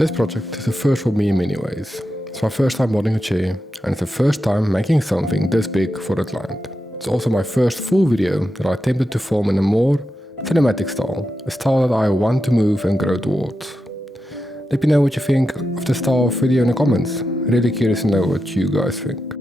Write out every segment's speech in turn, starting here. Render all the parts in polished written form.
This project is a first for me in many ways. It's my first time modding a chair, and it's the first time making something this big for a client. It's also my first full video that I attempted to film in a more cinematic style, a style that I want to move and grow towards. Let me know what you think of this style of video in the comments. Really curious to know what you guys think.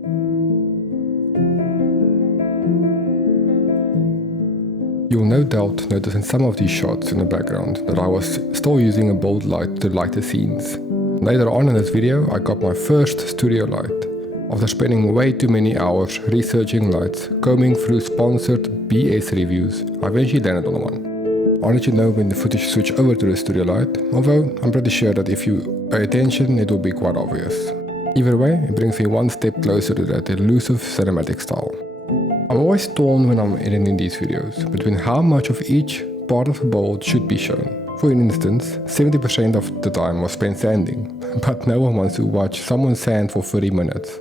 You'll no doubt notice in some of these shots in the background that I was still using a bold light to light the scenes. Later on in this video I got my first studio light. After spending way too many hours researching lights, combing through sponsored BS reviews, I eventually landed on one. I'll let you know when the footage switch over to the studio light, although I'm pretty sure that if you pay attention it will be quite obvious. Either way, it brings me one step closer to that elusive cinematic style. I'm always torn when I'm editing these videos between how much of each part of the board should be shown. For instance, 70% of the time was spent sanding, but no one wants to watch someone sand for 30 minutes.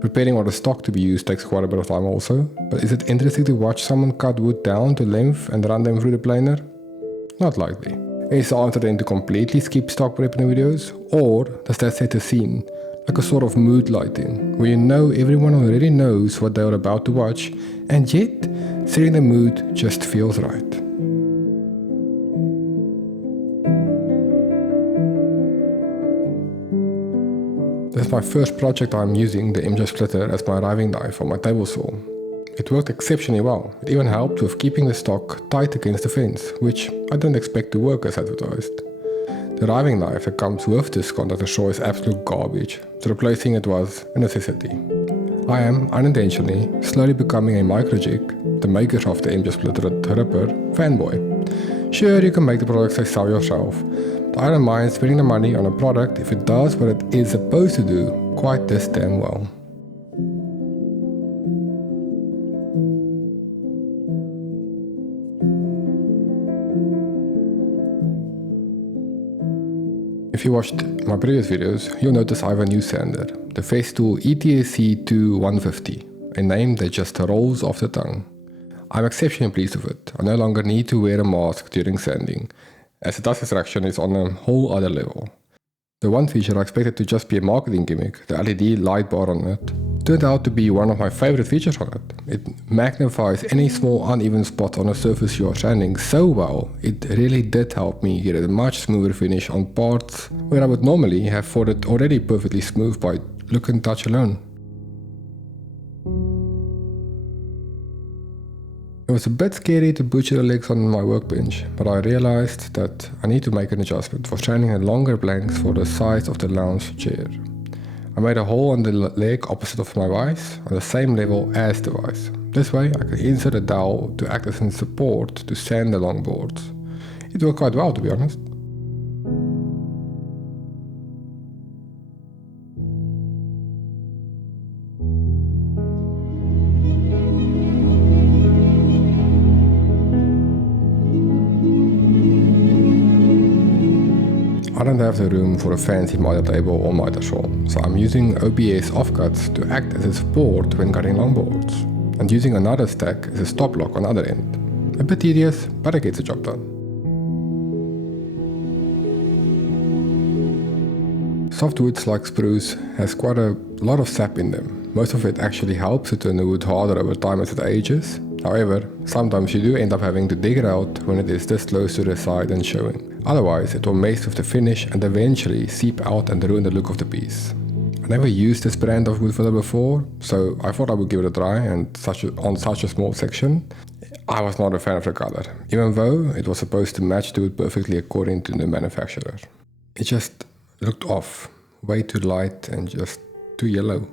Preparing all the stock to be used takes quite a bit of time also, but is it interesting to watch someone cut wood down to length and run them through the planer? Not likely. Is the answer then to completely skip stock prep in the videos, or does that set a scene? Like a sort of mood lighting, where you know everyone already knows what they are about to watch, and yet setting the mood just feels right. This is my first project I'm using the MJ splitter as my riving knife on my table saw. It worked exceptionally well. It even helped with keeping the stock tight against the fence, which I don't expect to work as advertised. The riving knife that comes with this conductor saw is absolute garbage, so replacing it was a necessity. I am, unintentionally, slowly becoming a Microjig, the makers of the MJ splitter Ripper, fanboy. Sure, you can make the products they sell yourself, but I don't mind spending the money on a product if it does what it is supposed to do quite this damn well. If you watched my previous videos, you'll notice I have a new sander, the Festool ETSC 150, a name that just rolls off the tongue. I'm exceptionally pleased with it. I no longer need to wear a mask during sanding, as the dust extraction is on a whole other level. The one feature I expected to just be a marketing gimmick, the LED light bar on it, turned out to be one of my favorite features on it. It magnifies any small uneven spots on a surface you are sanding so well, it really did help me get a much smoother finish on parts where I would normally have thought it already perfectly smooth by look and touch alone. It was a bit scary to butcher the legs on my workbench, but I realized that I need to make an adjustment for sanding the longer blanks for the size of the lounge chair. I made a hole on the leg opposite of my vise, on the same level as the vise. This way I could insert a dowel to act as a support to sand the long boards. It worked quite well, to be honest. I don't have the room for a fancy miter table or miter saw, so I'm using OBS offcuts to act as a support when cutting long boards, and using another stack as a stop lock on the other end. A bit tedious, but it gets the job done. Softwoods like spruce has quite a lot of sap in them. Most of it actually helps to turn the wood harder over time as it ages. However, sometimes you do end up having to dig it out when it is this close to the side and showing. Otherwise, it will mess with the finish and eventually seep out and ruin the look of the piece. I never used this brand of wood filler before, so I thought I would give it a try, and on such a small section, I was not a fan of the color, even though it was supposed to match the wood perfectly according to the manufacturer. It just looked off, way too light and just too yellow.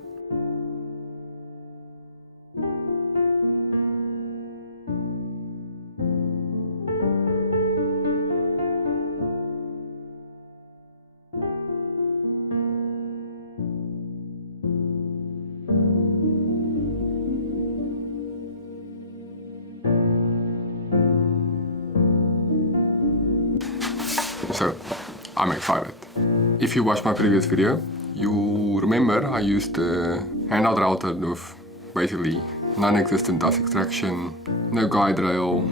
So, I'm excited. If you watched my previous video, you remember I used the handheld router with basically non-existent dust extraction, no guide rail.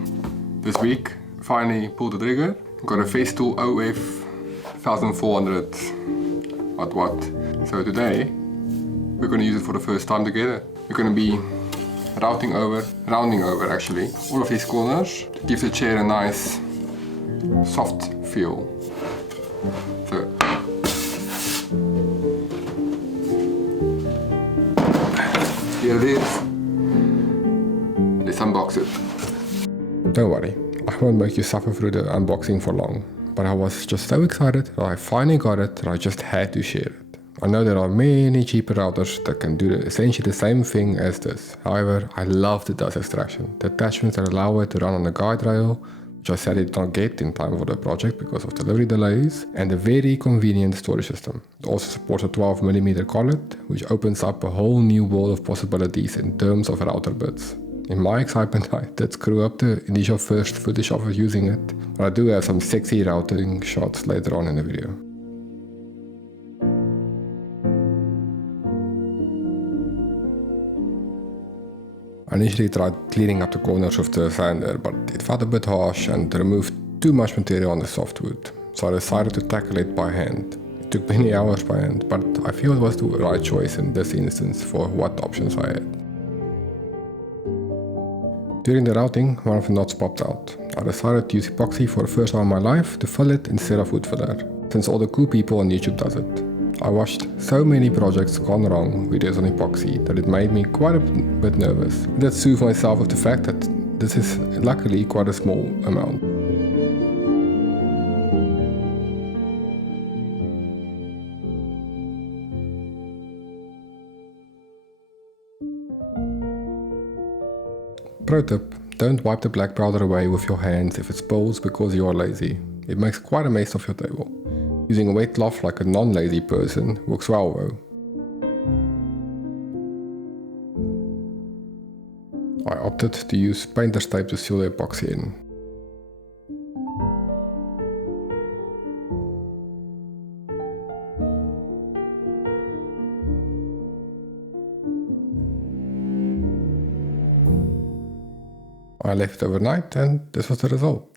This week, finally pulled the trigger. Got a Festool OF 1400 watt. So today we're going to use it for the first time together. We're going to be rounding over actually all of these corners to give the chair a nice soft feel. So here it is. Let's unbox it. Don't worry, I won't make you suffer through the unboxing for long, but I was just so excited that I finally got it that I just had to share it. I know there are many cheaper routers that can do essentially the same thing as this. However, I love the dust extraction, the attachments that allow it to run on a guide rail, which I sadly did not get in time for the project because of delivery delays, and a very convenient storage system. It also supports a 12mm collet, which opens up a whole new world of possibilities in terms of router bits. In my excitement, I did screw up the initial first footage of it using it, but I do have some sexy routing shots later on in the video. I initially tried cleaning up the corners with the sander, but it felt a bit harsh and removed too much material on the softwood, so I decided to tackle it by hand. It took many hours by hand, but I feel it was the right choice in this instance for what options I had. During the routing, one of the knots popped out. I decided to use epoxy for the first time in my life to fill it instead of wood filler, since all the cool people on YouTube does it. I watched so many projects gone wrong videos on epoxy that it made me quite a bit nervous. I did soothe myself with the fact that this is luckily quite a small amount. Pro tip, don't wipe the black powder away with your hands if it spills because you are lazy. It makes quite a mess of your table. Using a wet cloth like a non-lazy person works well though. I opted to use painter's tape to seal the epoxy in. I left it overnight and this was the result.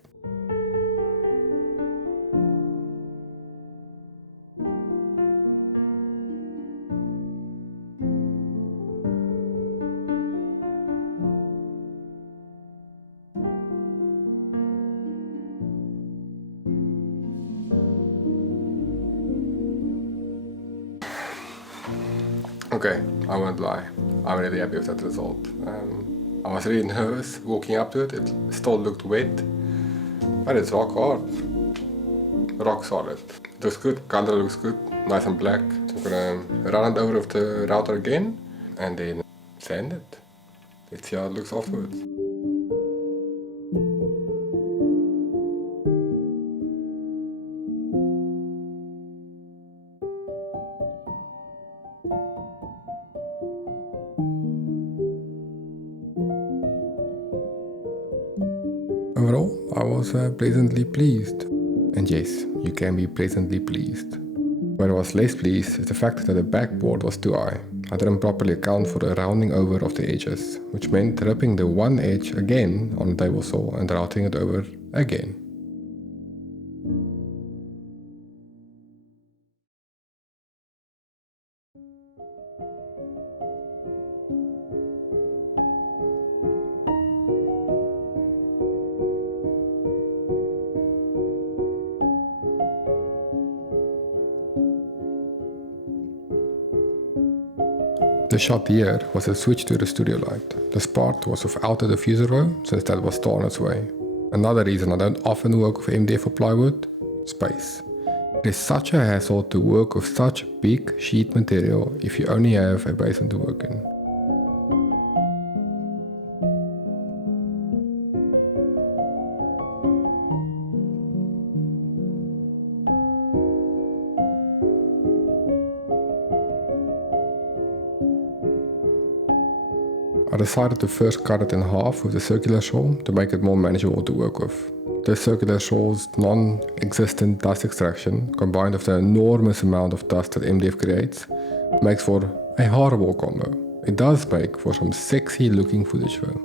Okay, I won't lie, I'm really happy with that result. I was really nervous walking up to it, it still looked wet, but it's rock hard, rock solid. It looks good, color looks good, nice and black. So I'm gonna run it over with the router again and then sand it. Let's see how it looks afterwards. Overall, I was pleasantly pleased. And yes, you can be pleasantly pleased. Where I was less pleased is the fact that the backboard was too high. I didn't properly account for the rounding over of the edges, which meant ripping the one edge again on the table saw and routing it over again. The shot here was a switch to the studio light. This part was without the diffuser row, since that was still on its way. Another reason I don't often work with MDF or plywood, space. It is such a hassle to work with such big sheet material if you only have a basin to work in. I decided to first cut it in half with the circular saw to make it more manageable to work with. This circular saw's non-existent dust extraction, combined with the enormous amount of dust that MDF creates, makes for a horrible combo. It does make for some sexy looking footage though.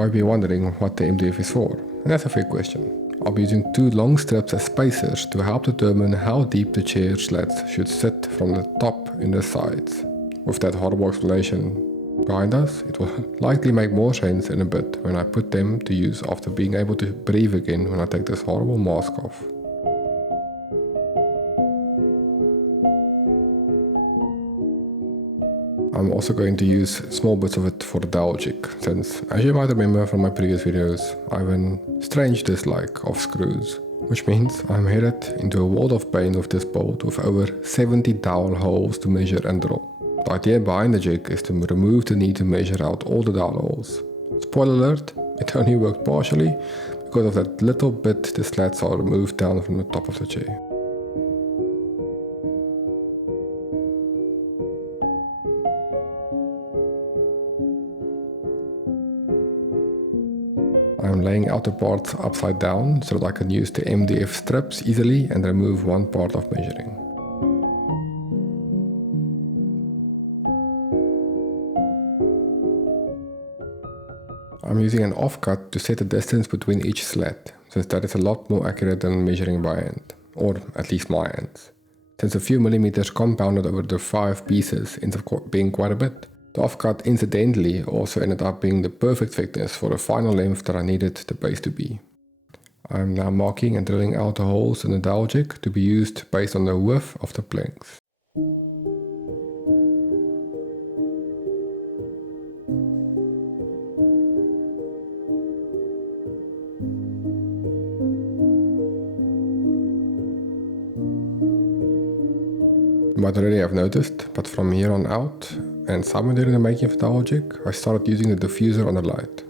might be wondering what the MDF is for, and that's a fair question. I'll be using two long strips as spacers to help determine how deep the chair slats should sit from the top and the sides. With that horrible explanation behind us, it will likely make more sense in a bit when I put them to use after being able to breathe again when I take this horrible mask off. I'm also going to use small bits of it for the dowel jig, since, as you might remember from my previous videos, I have a strange dislike of screws, which means I'm headed into a world of pain with this bolt with over 70 dowel holes to measure and draw. The idea behind the jig is to remove the need to measure out all the dowel holes. Spoiler alert, it only worked partially because of that little bit the slats are removed down from the top of the chair. I'm laying out the parts upside down so that I can use the MDF strips easily and remove one part of measuring. I'm using an offcut to set the distance between each slat, since that is a lot more accurate than measuring by hand, or at least my hands. Since a few millimeters compounded over the 5 pieces ends up being quite a bit. The offcut incidentally also ended up being the perfect thickness for the final length that I needed the base to be. I'm now marking and drilling out the holes in the dowel jig to be used based on the width of the planks. You might already have noticed, but from here on out, and somewhere during the making of the dowel jig, I started using the diffuser on the light.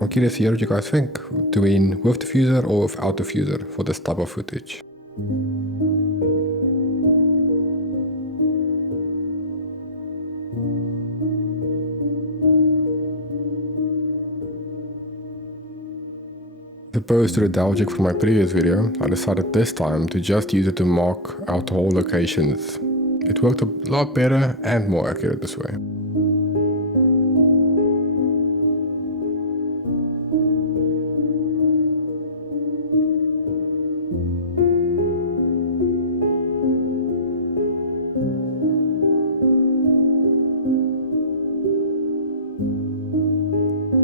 I'm curious to hear what you guys think, doing with diffuser or without diffuser for this type of footage. As opposed to the dowel jig from my previous video, I decided this time to just use it to mark out the hole locations. It worked a lot better and more accurate this way.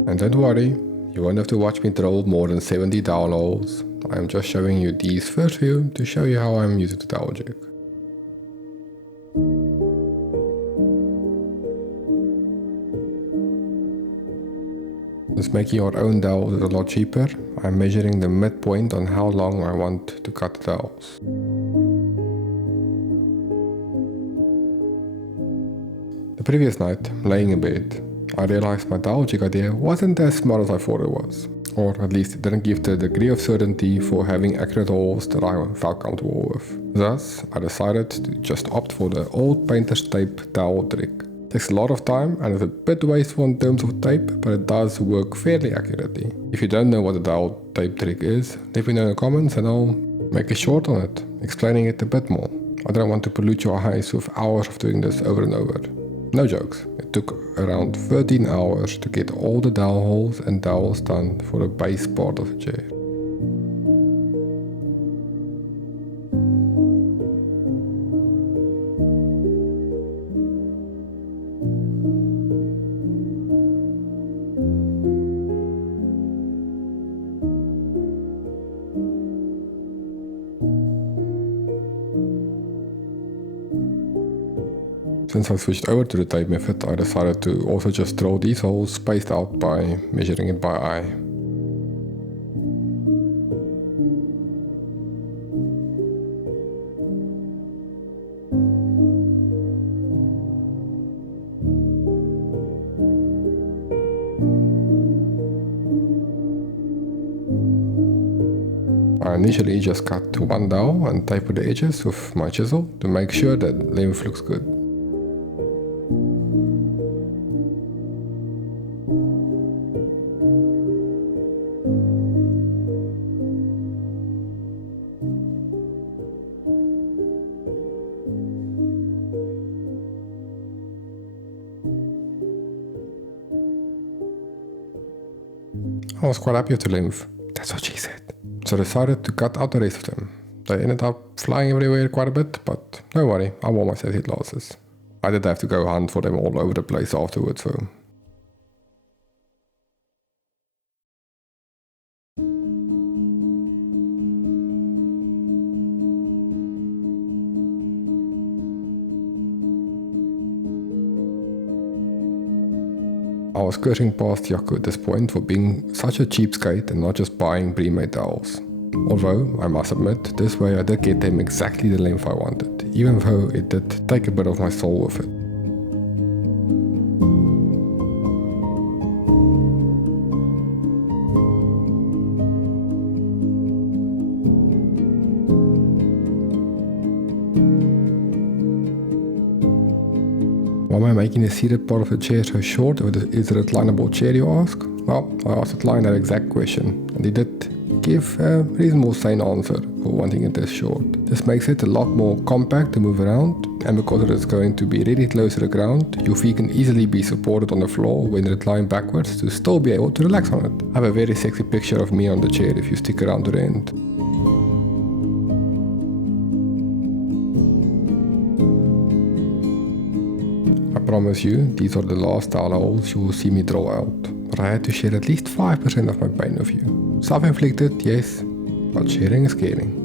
And don't worry, you won't have to watch me drill more than 70 dowel holes. I am just showing you these first few to show you how I am using the dowel jig. Since making your own dowels is a lot cheaper, I am measuring the midpoint on how long I want to cut the dowels. The previous night, laying in bed, I realized my dowel jig idea wasn't as smart as I thought it was, or at least it didn't give the degree of certainty for having accurate holes that I felt comfortable with. Thus, I decided to just opt for the old painter's tape dowel trick. It takes a lot of time and is a bit wasteful in terms of tape, but it does work fairly accurately. If you don't know what the dowel tape trick is, leave me know in the comments and I'll make a short on it, explaining it a bit more. I don't want to pollute your eyes with hours of doing this over and over. No jokes, it took around 13 hours to get all the dowel holes and dowels done for the base part of the chair. Since I switched over to the tape method, I decided to also just draw these holes spaced out by measuring it by eye. I initially just cut one dowel and tapered the edges with my chisel to make sure that length looks good. I was quite happy with the length. That's what she said. So I decided to cut out the rest of them. They ended up flying everywhere quite a bit, but don't worry, I wore my safety glasses. I did have to go hunt for them all over the place afterwards though. I was skirting past Jaco at this point for being such a cheapskate and not just buying pre-made towels. Although, I must admit, this way I did get them exactly the length I wanted, even though it did take a bit of my soul with it. Why am I making the seated part of the chair so short? Is it a reclinable chair, you ask? Well, I asked the client that exact question, and he did give a reasonable sane answer for wanting it this short. This makes it a lot more compact to move around, and because it is going to be really close to the ground, your feet can easily be supported on the floor when reclined backwards to still be able to relax on it. I have a very sexy picture of me on the chair if you stick around to the end. I promise you, these are the last towel holes you will see me draw out, but I had to share at least 5% of my pain with you. Self-inflicted, yes, but sharing is caring.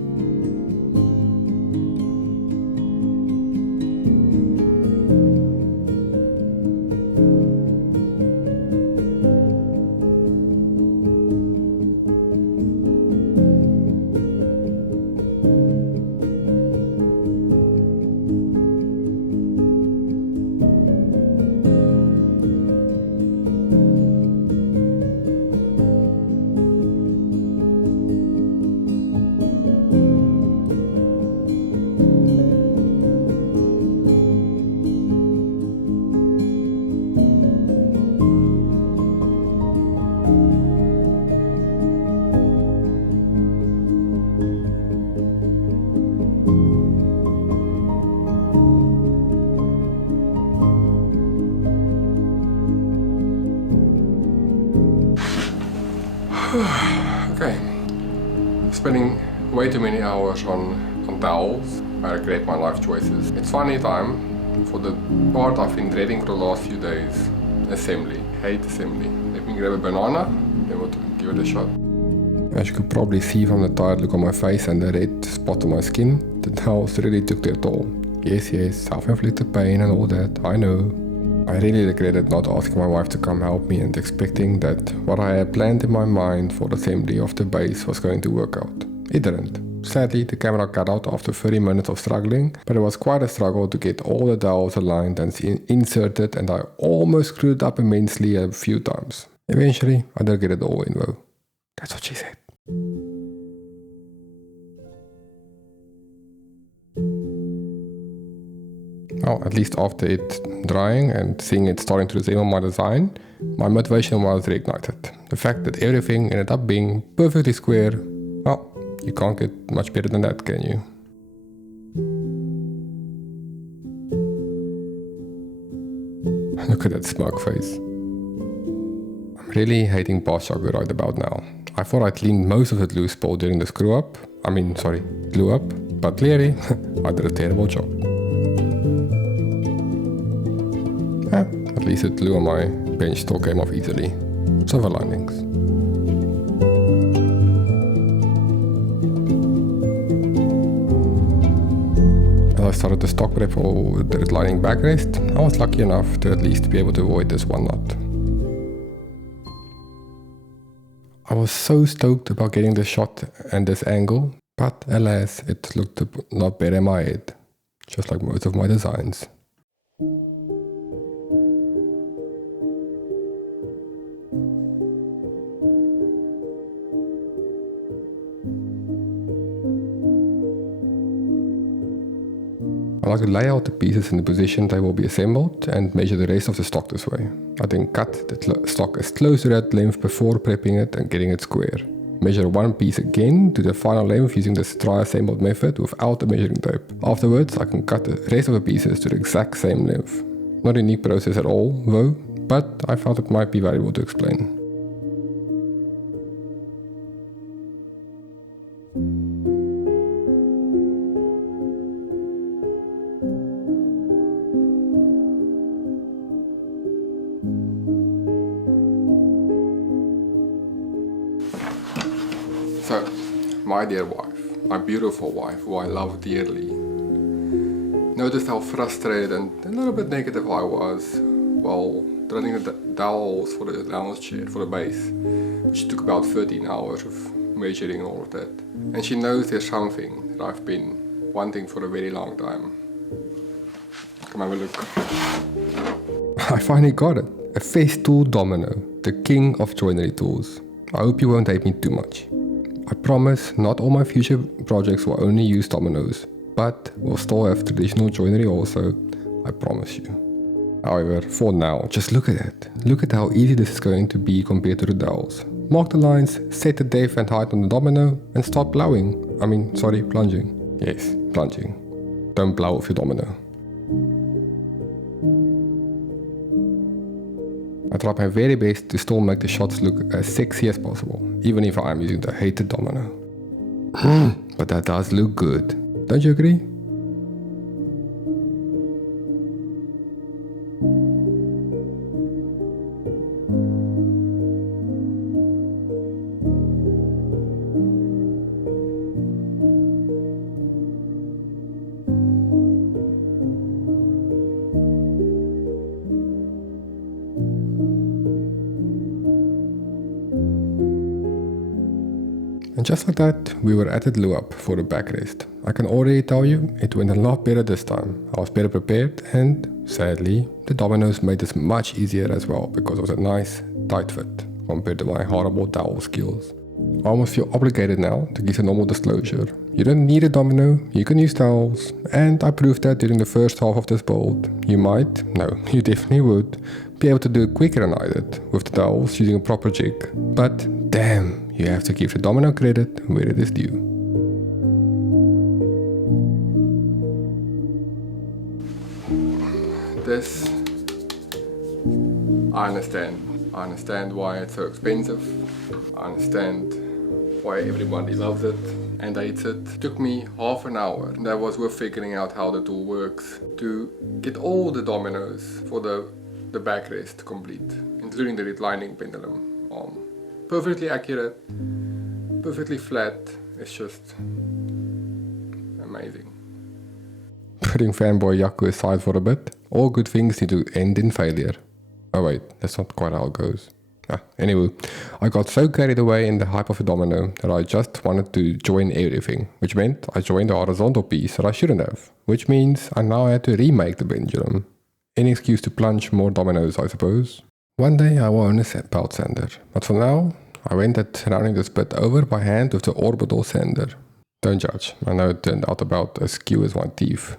Okay, spending way too many hours on towels. I regret my life choices. It's finally time for the part I've been dreading for the last few days. Assembly. Hate assembly. Let me grab a banana, then we'll give it a shot. As you could probably see from the tired look on my face and the red spot on my skin, the towels really took their toll. Yes, self-inflicted pain and all that, I know. I really regretted not asking my wife to come help me and expecting that what I had planned in my mind for the assembly of the base was going to work out. It didn't. Sadly, the camera cut out after 30 minutes of struggling, but it was quite a struggle to get all the dowels aligned and inserted, and I almost screwed up immensely a few times. Eventually, I did get it all in though. That's what she said. Well, at least after it drying and seeing it starting to resemble my design, my motivation was reignited. The fact that everything ended up being perfectly square, well, you can't get much better than that, can you? Look at that smug face. I'm really hating past Jaco right about now. I thought I cleaned most of the loose bolt during the glue up, but clearly I did a terrible job. At least the glue on my bench still came off easily. Silver linings. As I started the stock prep for the reclining backrest, I was lucky enough to at least be able to avoid this one knot. I was so stoked about getting this shot and this angle, but alas, it looked a lot better in my head, just like most of my designs. I like to lay out the pieces in the position they will be assembled and measure the rest of the stock this way. I then cut the stock as close to that length before prepping it and getting it square. Measure one piece again to the final length using this tri-assembled method without the measuring tape. Afterwards, I can cut the rest of the pieces to the exact same length. Not a unique process at all, though, but I felt it might be valuable to explain. So, my dear wife, my beautiful wife, who I love dearly, noticed how frustrated and a little bit negative I was while drilling the dowels for the lounge chair, for the base, which took about 13 hours of measuring and all of that. And she knows there's something that I've been wanting for a very long time. Come have a look. I finally got it. A Festool domino, the king of joinery tools. I hope you won't hate me too much. I promise not all my future projects will only use dominoes, but we'll still have traditional joinery also, I promise you. However, for now, just look at it. Look at how easy this is going to be compared to the dowels. Mark the lines, set the depth and height on the domino, and start plunging. Yes, plunging. Don't plow off your domino. I tried my very best to still make the shots look as sexy as possible, even if I am using the hated domino. But that does look good. Don't you agree? And just like that, we were at the glue up for the backrest. I can already tell you, it went a lot better this time. I was better prepared and, sadly, the dominoes made this much easier as well because it was a nice, tight fit compared to my horrible dowel skills. I almost feel obligated now to give a normal disclosure. You don't need a domino, you can use dowels, and I proved that during the first half of this build. You might, no, you definitely would, be able to do it quicker than I did with the dowels using a proper jig. But damn, you have to give the domino credit where it is due. This, I understand. I understand why it's so expensive. I understand why everybody loves it and hates it. It took me half an hour, and that was worth figuring out how the tool works to get all the dominoes for the backrest complete, including the reclining pendulum. Perfectly accurate, perfectly flat. It's just amazing. Putting fanboy Yaku aside for a bit, all good things need to end in failure. Oh wait, that's not quite how it goes. Anyway, I got so carried away in the hype of a domino that I just wanted to join everything, which meant I joined a horizontal piece that I shouldn't have, which means I now had to remake the pendulum. Any excuse to plunge more dominoes, I suppose. One day I will own a belt sander, but for now, I went at rounding this bit over by hand with the orbital sander. Don't judge, I know it turned out about as skew as my teeth.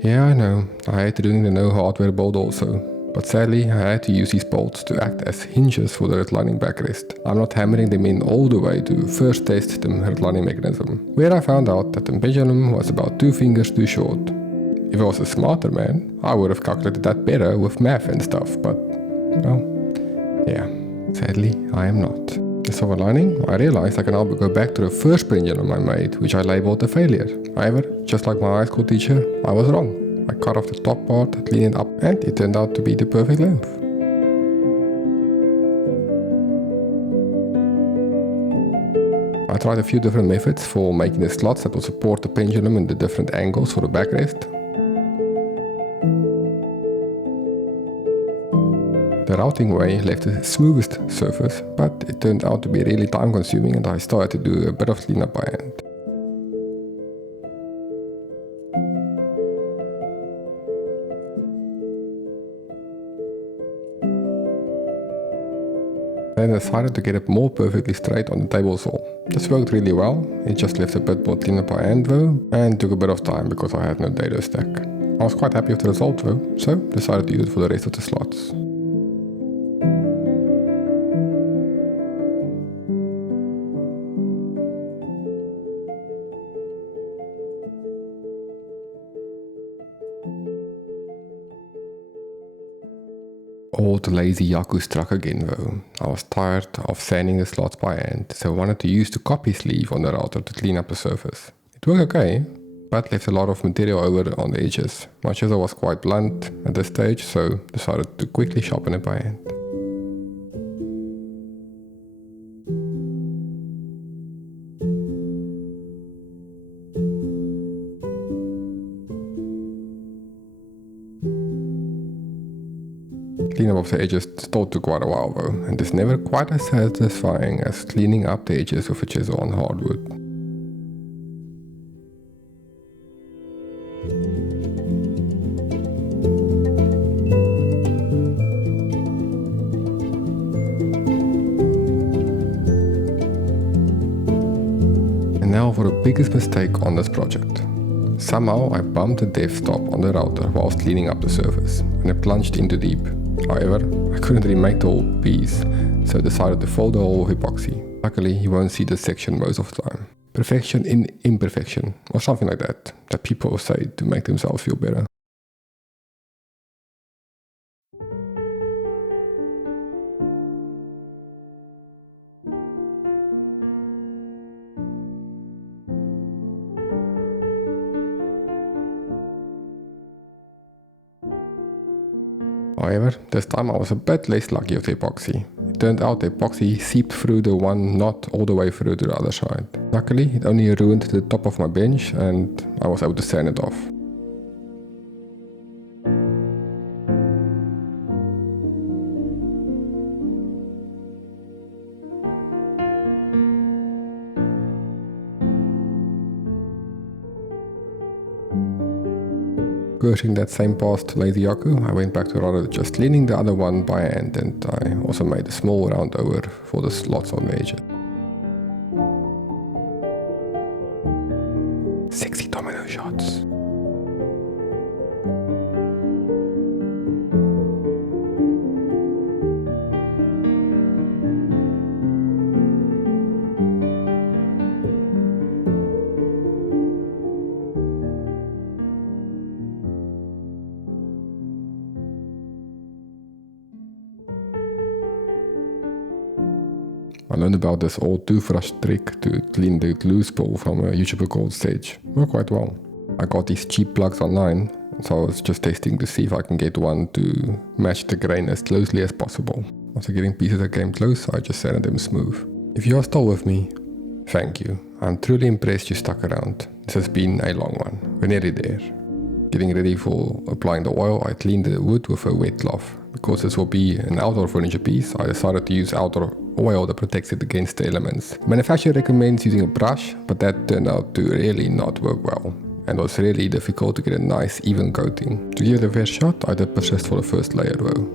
Yeah, I know, I hate doing the no hardware build also, but sadly I had to use these bolts to act as hinges for the reclining backrest. I'm not hammering them in all the way to first test the reclining mechanism, where I found out that the pendulum was about 2 fingers too short. If I was a smarter man, I would have calculated that better with math and stuff, but, well, yeah, sadly I am not. The silver lining, I realized I can now go back to the first pendulum I made, which I labeled a failure. However, just like my high school teacher, I was wrong. I cut off the top part, cleaned it up, and it turned out to be the perfect length. I tried a few different methods for making the slots that will support the pendulum in the different angles for the backrest. The routing way left the smoothest surface, but it turned out to be really time consuming and I still had to do a bit of cleanup by hand. Then I decided to get it more perfectly straight on the table saw. This worked really well, it just left a bit more cleanup by hand though, and took a bit of time because I had no dado stack. I was quite happy with the result though, so decided to use it for the rest of the slots. Old lazy Yaku struck again though. I was tired of sanding the slots by hand, so I wanted to use the copy sleeve on the router to clean up the surface. It worked okay, but left a lot of material over on the edges. My chisel was quite blunt at this stage, so decided to quickly sharpen it by hand. Cleaning up the edges still took quite a while though, and it's never quite as satisfying as cleaning up the edges with a chisel on hardwood. And now for the biggest mistake on this project. Somehow I bumped the dev stop on the router whilst cleaning up the surface, and it plunged into deep. However, I couldn't remake the whole piece, so I decided to fold the whole with epoxy. Luckily, you won't see this section most of the time. Perfection in imperfection, or something like that people say to make themselves feel better. However, this time I was a bit less lucky with the epoxy. It turned out the epoxy seeped through the one knot all the way through to the other side. Luckily, it only ruined the top of my bench and I was able to sand it off. Cursing that same past lazy Yaku, I went back to rather just cleaning the other one by hand, and I also made a small round over for the slots on the edges. Sexy domino shots. I learned about this old toothbrush trick to clean the glue spool from a YouTuber called Sage. Worked quite well. I got these cheap plugs online, so I was just testing to see if I can get one to match the grain as closely as possible. After getting pieces that came close, I just sanded them smooth. If you are still with me, thank you. I'm truly impressed you stuck around. This has been a long one. We're nearly there. Getting ready for applying the oil, I cleaned the wood with a wet cloth. Because this will be an outdoor furniture piece, I decided to use outdoor oil that protects it against the elements. The manufacturer recommends using a brush, but that turned out to really not work well, and was really difficult to get a nice even coating. To give it a fair shot, I did persist for the first layer though.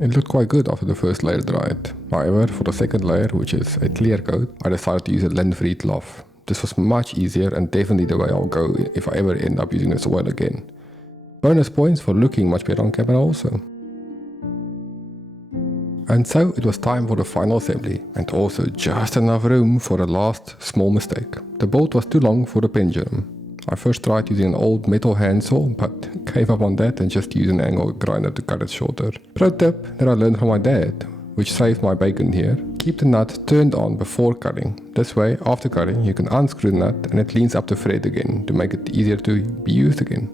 It looked quite good after the first layer dried. However, for the second layer, which is a clear coat, I decided to use a lint-free cloth. This was much easier and definitely the way I'll go if I ever end up using this oil again. Bonus points for looking much better on camera also. And so it was time for the final assembly, and also just enough room for the last small mistake. The bolt was too long for the pendulum. I first tried using an old metal handsaw, but gave up on that and just used an angle grinder to cut it shorter. Pro tip that I learned from my dad, which saved my bacon here: keep the nut turned on before cutting. This way, after cutting, you can unscrew the nut and it cleans up the thread again to make it easier to be used again.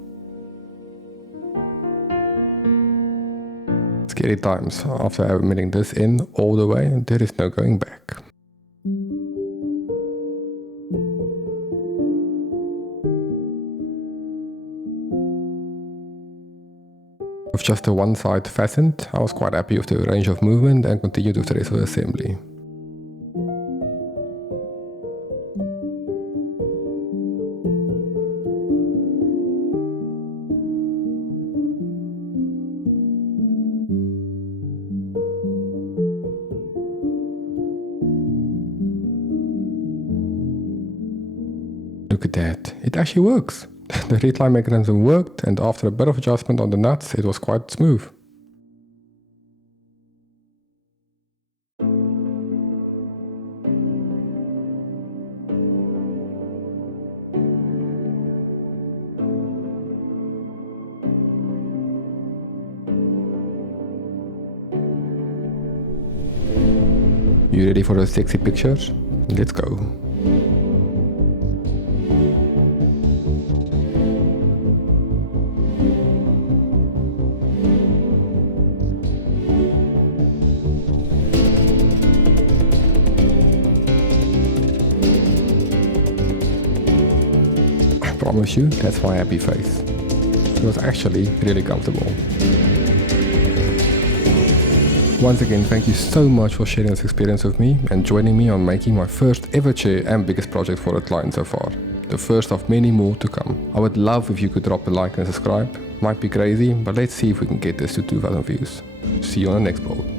scary times. After hammering this in all the way, there is no going back. With just the one side fastened, I was quite happy with the range of movement and continued with the rest of the assembly. Look at that, it actually works! The recline mechanism worked, and after a bit of adjustment on the nuts, it was quite smooth. You ready for those sexy pictures? Let's go! I promise you, that's my happy face. It was actually really comfortable. Once again, thank you so much for sharing this experience with me and joining me on making my first ever chair and biggest project for Recline so far. The first of many more to come. I would love if you could drop a like and subscribe. Might be crazy, but let's see if we can get this to 2000 views. See you on the next build.